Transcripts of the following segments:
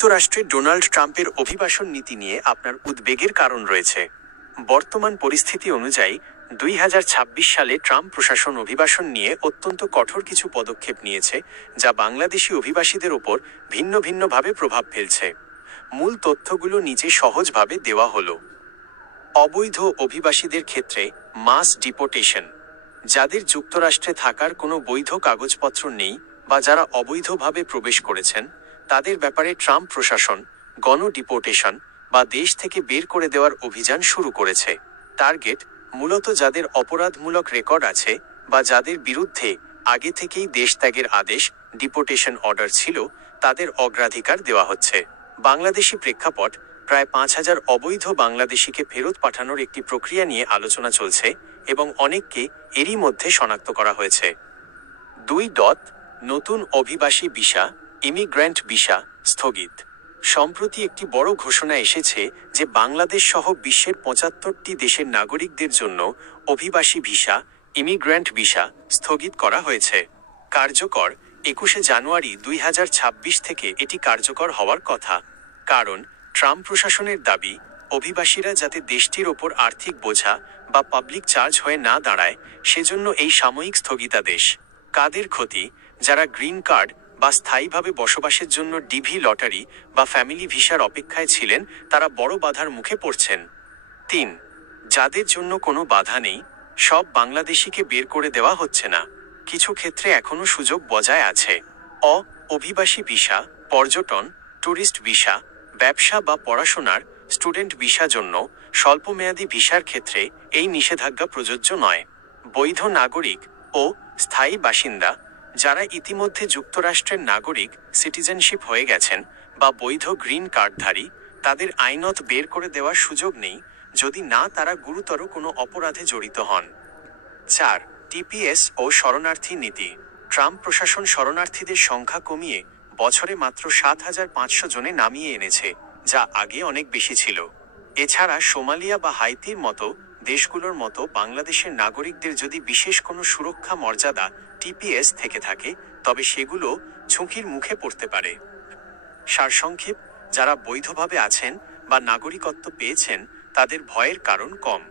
যুক্তরাষ্ট্রে ডোনাল্ড ট্রাম্পের অভিবাসন নীতি নিয়ে আপনার উদ্বেগের কারণ রয়েছে। বর্তমান পরিস্থিতি অনুযায়ী 2026 সালে ট্রাম্প প্রশাসন অভিবাসন নিয়ে অত্যন্ত কঠোর কিছু পদক্ষেপ নিয়েছে, যা বাংলাদেশি অভিবাসীদের ওপর ভিন্ন ভিন্নভাবে প্রভাব ফেলছে। মূল তথ্যগুলো নিচে সহজভাবে দেওয়া হলো। অবৈধ অভিবাসীদের ক্ষেত্রে মাস ডিপোর্টেশন। যাদের যুক্তরাষ্ট্রে থাকার কোনো বৈধ কাগজপত্র নেই বা যারা অবৈধভাবে প্রবেশ করেছেন, তাদের ব্যাপারে ট্রাম্প প্রশাসন গণ ডিপোর্টেশন বা দেশ থেকে বের করে দেওয়ার অভিযান শুরু করেছে। টার্গেট মূলত যাদের অপরাধমূলক রেকর্ড আছে বা যাদের বিরুদ্ধে আগে থেকেই দেশ ত্যাগের আদেশ ডিপোর্টেশন অর্ডার ছিল, তাদের অগ্রাধিকার দেওয়া হচ্ছে। বাংলাদেশি প্রেক্ষাপট প্রায় 5,000 অবৈধ বাংলাদেশিকে ফেরত পাঠানোর একটি প্রক্রিয়া নিয়ে আলোচনা চলছে এবং অনেককে এরই মধ্যে শনাক্ত করা হয়েছে। 2. নতুন অভিবাসী ভিসা ইমিগ্র্যান্ট ভিসা স্থগিত। সম্প্রতি একটি বড় ঘোষণা এসেছে যে বাংলাদেশ সহ বিশ্বের 75টি দেশের নাগরিকদের জন্য অভিবাসী ভিসা ইমিগ্র্যান্ট ভিসা স্থগিত করা হয়েছে। কার্যকর 21 জানুয়ারি 2026 থেকে এটি কার্যকর হওয়ার কথা। কারণ ট্রাম্প প্রশাসনের দাবি, অভিবাসীরা যাতে দেশটির ওপর আর্থিক বোঝা বা পাবলিক চার্জ হয়ে না দাঁড়ায়, সেজন্য এই সাময়িক স্থগিতাদেশ। কাদের ক্ষতি? যারা গ্রিন কার্ড বা স্থায়ীভাবে বসবাসের জন্য ডিভি লটারি বা ফ্যামিলি ভিসার অপেক্ষায় ছিলেন, তারা বড় বাধার মুখে পড়ছেন। 3. যাদের জন্য কোনো বাধা নেই, সব বাংলাদেশিকে বের করে দেওয়া হচ্ছে না। কিছু ক্ষেত্রে এখনও সুযোগ বজায় আছে। অভিবাসী ভিসা, পর্যটন, ট্যুরিস্ট ভিসা, ব্যবসা বা পড়াশোনার স্টুডেন্ট ভিসা জন্য স্বল্পমেয়াদী ভিসার ক্ষেত্রে এই নিষেধাজ্ঞা প্রযোজ্য নয়। বৈধ নাগরিক ও স্থায়ী বাসিন্দা, যারা ইতিমধ্যে যুক্তরাষ্ট্রের নাগরিক সিটিজেনশিপ হয়ে গেছেন বা বৈধ গ্রিন কার্ডধারী, তাদের আইনত বের করে দেওয়ার সুযোগ নেই যদি না তারা গুরুতর কোনো অপরাধে জড়িত হন। 4. টিপিএস ও শরণার্থী নীতি। ট্রাম্প প্রশাসন শরণার্থীদের সংখ্যা কমিয়ে বছরে মাত্র 7,500 জনে নামিয়ে এনেছে, যা আগে অনেক বেশি ছিল। এছাড়া সোমালিয়া বা হাইতির মতো দেশগুলোর মতো বাংলাদেশের নাগরিকদের যদি বিশেষ কোনো সুরক্ষা মর্যাদা টিপিএস থেকে থাকে, তবে সেগুলো ঝুঁকির মুখে পড়তে পারে। সারসংক্ষেপ, যারা বৈধভাবে আছেন বা নাগরিকত্ব পেয়েছেন, তাদের ভয়ের কারণ কম।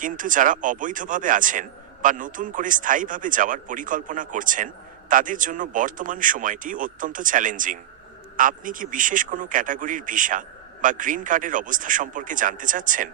কিন্তু যারা অবৈধভাবে আছেন বা নতুন করে স্থায়ীভাবে যাওয়ার পরিকল্পনা করছেন, তাদের জন্য বর্তমান সময়টি অত্যন্ত চ্যালেঞ্জিং। আপনি কি বিশেষ কোনো ক্যাটাগরির ভিসা বা গ্রিন কার্ডের অবস্থা সম্পর্কে জানতে চাচ্ছেন?